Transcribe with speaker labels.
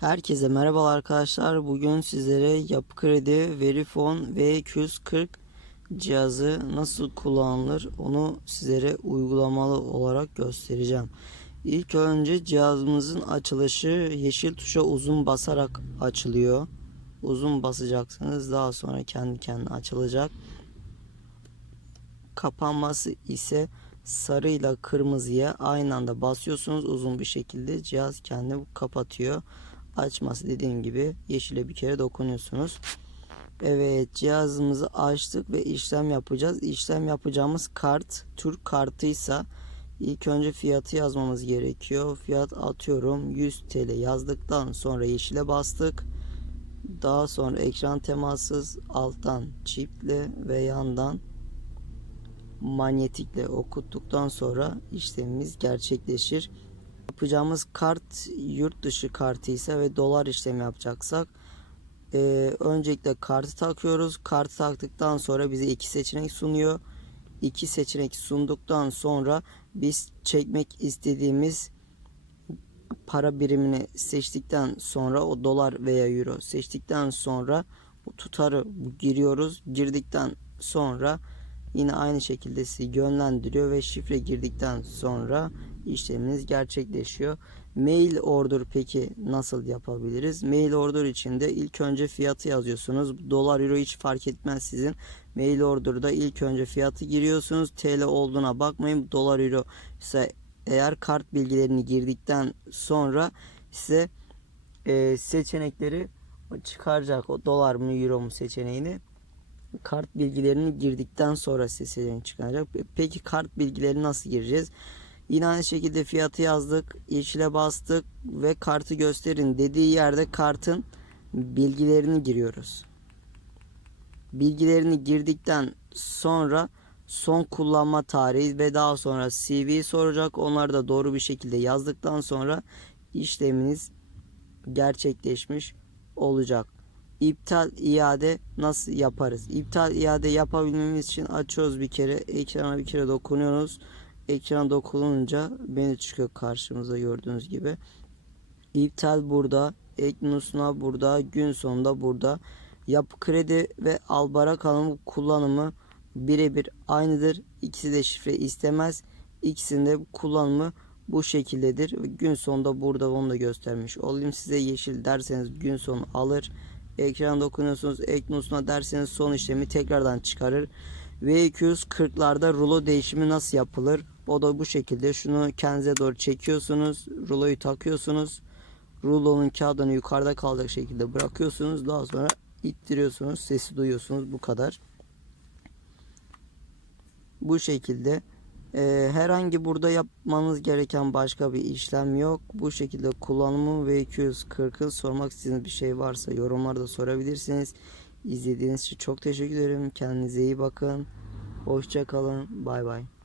Speaker 1: Herkese merhaba arkadaşlar. Bugün sizlere Yapı Kredi Verifone V240 cihazı nasıl kullanılır onu sizlere uygulamalı olarak göstereceğim. İlk önce cihazımızın açılışı yeşil tuşa uzun basarak açılıyor. Uzun basacaksınız daha sonra kendi kendine açılacak. Kapanması ise sarıyla kırmızıya aynı anda basıyorsunuz uzun bir şekilde cihaz kendini kapatıyor açması dediğim gibi yeşile bir kere dokunuyorsunuz. Evet cihazımızı açtık ve işlem yapacağız. İşlem yapacağımız kart Türk kartıysa ilk önce fiyatı yazmamız gerekiyor. Fiyat atıyorum 100 TL yazdıktan sonra yeşile bastık. Daha sonra ekran temassız alttan çiple ve yandan manyetikle okuttuktan sonra işlemimiz gerçekleşir yapacağımız kart yurt dışı kartı ise ve dolar işlemi yapacaksak e, öncelikle kartı takıyoruz. Kartı taktıktan sonra bize iki seçenek sunuyor. İki seçenek sunduktan sonra biz çekmek istediğimiz para birimini seçtikten sonra o dolar veya euro seçtikten sonra bu tutarı giriyoruz. Girdikten sonra yine aynı şekilde sizi yönlendiriyor ve şifre girdikten sonra işleminiz gerçekleşiyor. Mail order peki nasıl yapabiliriz? Mail order için de ilk önce fiyatı yazıyorsunuz. Dolar euro hiç fark etmez sizin. Mail order'da ilk önce fiyatı giriyorsunuz. TL olduğuna bakmayın. Dolar euro ise eğer kart bilgilerini girdikten sonra size e, seçenekleri çıkaracak. O dolar mı euro mu seçeneğini kart bilgilerini girdikten sonra size seçenek çıkaracak. Peki kart bilgilerini nasıl gireceğiz? Yine aynı şekilde fiyatı yazdık. Yeşile bastık ve kartı gösterin dediği yerde kartın bilgilerini giriyoruz. Bilgilerini girdikten sonra son kullanma tarihi ve daha sonra CV soracak. Onları da doğru bir şekilde yazdıktan sonra işleminiz gerçekleşmiş olacak. İptal iade nasıl yaparız? İptal iade yapabilmemiz için açıyoruz bir kere. Ekrana bir kere dokunuyoruz ekran dokununca beni çıkıyor karşımıza gördüğünüz gibi. İptal burada, Eknus'una burada, gün sonunda burada. Yapı kredi ve Albara kanalı kullanımı birebir aynıdır. İkisi de şifre istemez. İkisinde kullanımı bu şekildedir. Gün sonunda burada onu da göstermiş olayım. Size yeşil derseniz gün sonu alır. Ekran dokunuyorsunuz. Eknus'una derseniz son işlemi tekrardan çıkarır. V240'larda rulo değişimi nasıl yapılır? O da bu şekilde. Şunu kendinize doğru çekiyorsunuz. Ruloyu takıyorsunuz. Rulonun kağıdını yukarıda kalacak şekilde bırakıyorsunuz. Daha sonra ittiriyorsunuz. Sesi duyuyorsunuz. Bu kadar. Bu şekilde. Ee, herhangi burada yapmanız gereken başka bir işlem yok. Bu şekilde kullanımı V240'ın sormak istediğiniz bir şey varsa yorumlarda sorabilirsiniz. İzlediğiniz için çok teşekkür ederim. Kendinize iyi bakın. Hoşça kalın. Bay bay.